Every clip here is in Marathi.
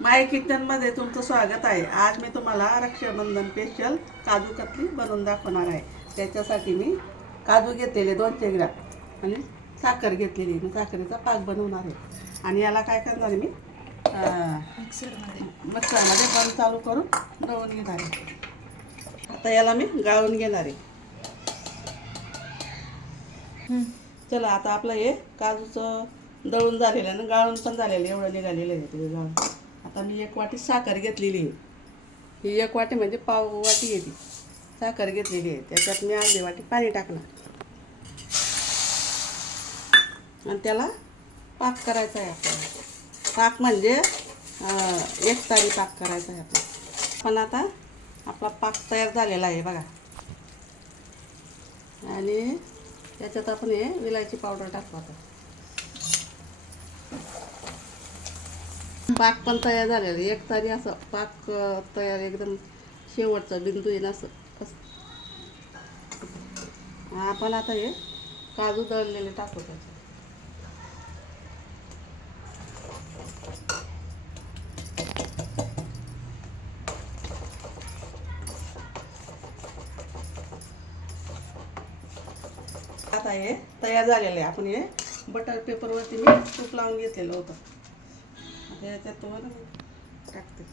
माय किचनमध्ये तुमचं स्वागत आहे। आज मी तुम्हाला रक्षाबंधन स्पेशल काजू कतली बनवून दाखवणार आहे। त्याच्यासाठी मी काजू घेतलेले 200 ग्रॅम आणि साखर घेतलेली, मी साखरेचा पाक बनवणार आहे। आणि याला काय करणार मी मिक्सरमध्ये बंद चालू करून दळून घेणार आहे। आता याला मी गाळून घेणार आहे। चला आता आपलं हे काजूचं दळून झालेलं आहे ना, गाळून पण झालेलं आहे, एवढं निघालेलं आहे ते गाळून। आता मी 1 वाटी साखर घेतलेली आहे। ही 1 वाटी म्हणजे पाव वाटी आहे ती साखर घेतलेली आहे। त्याच्यात मी अर्धी वाटी पाणी टाकणार आणि त्याला पाक करायचा आहे आपल्याला। पाक म्हणजे एकतारी पाक करायचा आहे आपल्याला। पण आता आपला पाक तयार झालेला आहे बघा। आणि त्याच्यात आपण हे विलायची पावडर टाकू आता। पाक पण तयार झालेला आहे, एकतारी असं पाक तयार, एकदम शेवटचा बिंदू आहे ना असं। आपण आता हे काजू दळलेले टाकू त्याच्यात। आता हे तयार झालेलं आहे। आपण हे बटर पेपरवरती मी तूप लावून घेतलेलं होतं। आता याच्यात तुम्हाला टाकते।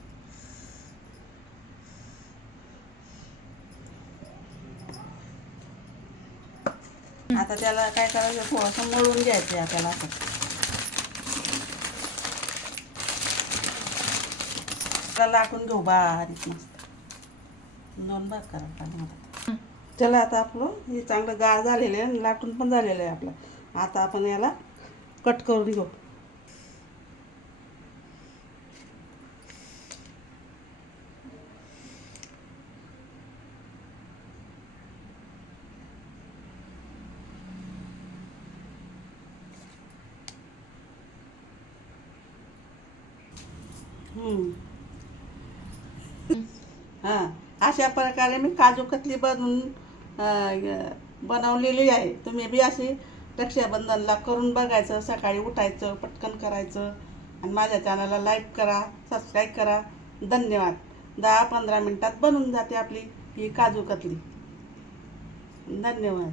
आता त्याला काय करायचं, थोडंसं मळून घ्यायचं आपल्याला असं। त्याला लाटून घेऊ बारीक मस्त, 2 भाग करा। चला आता आपलं हे चांगलं गार झालेलं आहे, लाटून पण झालेलं आहे आपलं। आता आपण याला कट करून घेऊ। हां, अशा प्रकारे मी काजू कतली बनवलेली आहे। तुम्ही बी अशी रक्षाबंधनला करून बघायचं। सकाळी उठायचं, पटकन करायचं आणि माझ्या चॅनलला लाईक करा, सबस्क्राईब करा। धन्यवाद। 10-15 मिनटात बनून जाते आपली ही काजू कतली। धन्यवाद।